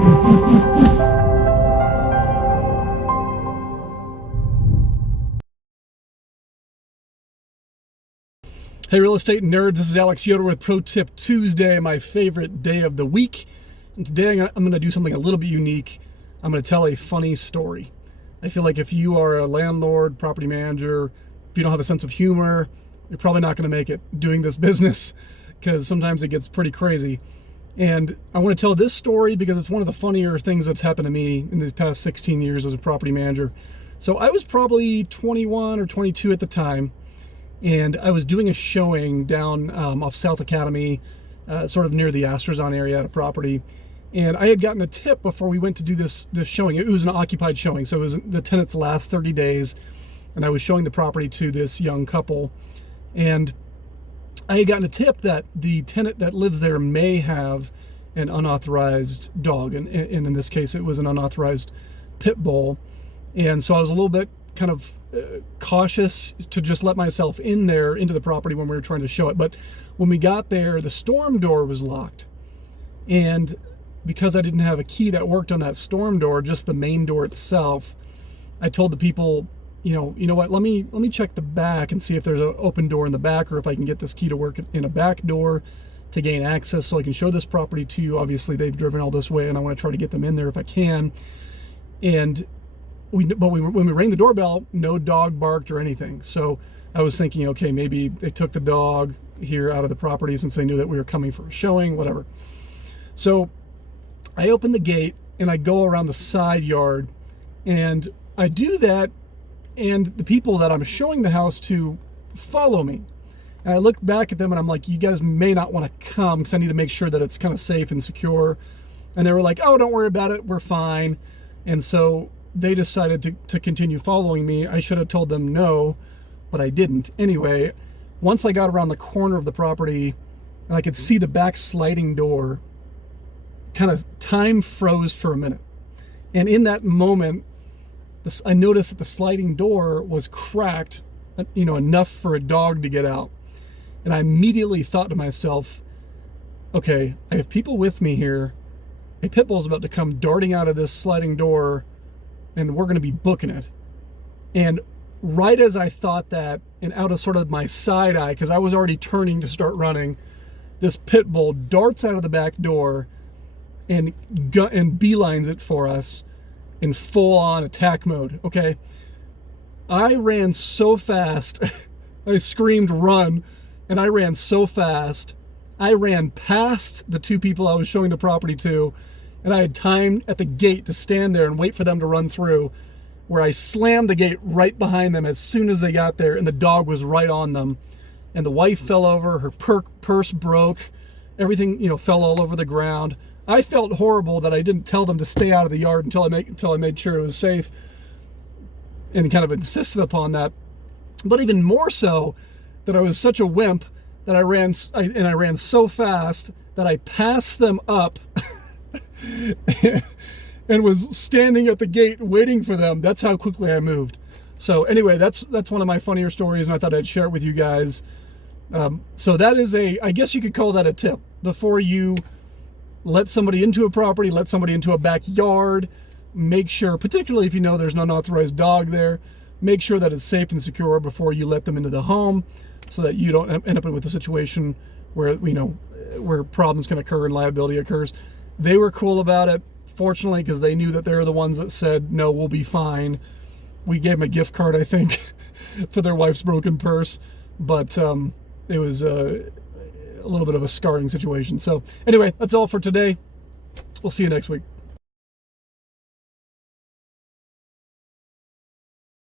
Hey real estate nerds, this is Alex Yoder with Pro Tip Tuesday, my favorite day of the week. And today I'm going to do something a little bit unique. I'm going to tell a funny story. I feel like if you are a landlord, property manager, if you don't have a sense of humor, you're probably not going to make it doing this business, because sometimes it gets pretty crazy. And I want to tell this story because it's one of the funnier things that's happened to me in these past 16 years as a property manager. So I was probably 21 or 22 at the time. And I was doing a showing down off South Academy, sort of near the Astrazon area at a property. And I had gotten a tip before we went to do this showing. It was an occupied showing, so it was the tenant's last 30 days. And I was showing the property to this young couple. And I had gotten a tip that the tenant that lives there may have an unauthorized dog. And in this case, it was an unauthorized pit bull. And so I was a little bit kind of cautious to just let myself in there into the property when we were trying to show it. But when we got there, the storm door was locked, and because I didn't have a key that worked on that storm door, just the main door itself, I told the people, you know what, let me check the back and see if there's an open door in the back, or if I can get this key to work in a back door to gain access so I can show this property to you. Obviously they've driven all this way and I want to try to get them in there if I can. And when we rang the doorbell, no dog barked or anything. So I was thinking, okay, maybe they took the dog here out of the property since they knew that we were coming for a showing, whatever. So I open the gate and I go around the side yard, and I do that, and the people that I'm showing the house to follow me. And I look back at them and I'm like, you guys may not want to come because I need to make sure that it's kind of safe and secure. And they were like, oh, don't worry about it, we're fine. And so they decided to continue following me. I should have told them no, but I didn't. Anyway, once I got around the corner of the property and I could see the back sliding door, kind of time froze for a minute. And in that moment, I noticed that the sliding door was cracked, enough for a dog to get out. And I immediately thought to myself, okay, I have people with me here. A pit bull is about to come darting out of this sliding door, and we're going to be booking it. And right as I thought that, and out of sort of my side eye, because I was already turning to start running, this pit bull darts out of the back door and beelines it for us in full-on attack mode. Okay, I ran so fast. I screamed run, and I ran so fast. I ran past the two people I was showing the property to, and I had time at the gate to stand there and wait for them to run through, where I slammed the gate right behind them as soon as they got there, and the dog was right on them. And the wife fell over, her purse broke, everything, fell all over the ground. I felt horrible that I didn't tell them to stay out of the yard until I made sure it was safe, and kind of insisted upon that. But even more so, that I was such a wimp that I ran so fast that I passed them up and was standing at the gate waiting for them. That's how quickly I moved. So anyway, that's one of my funnier stories, and I thought I'd share it with you guys. So that is I guess you could call that a tip. Before you let somebody into a property, let somebody into a backyard, make sure, particularly if you know there's an unauthorized dog there, make sure that it's safe and secure before you let them into the home, so that you don't end up with a situation where where problems can occur and liability occurs. They were cool about it, fortunately, because they knew that they're the ones that said, no, we'll be fine. We gave them a gift card, I think, for their wife's broken purse. But it was a little bit of a scarring situation. So anyway, that's all for today. We'll see you next week.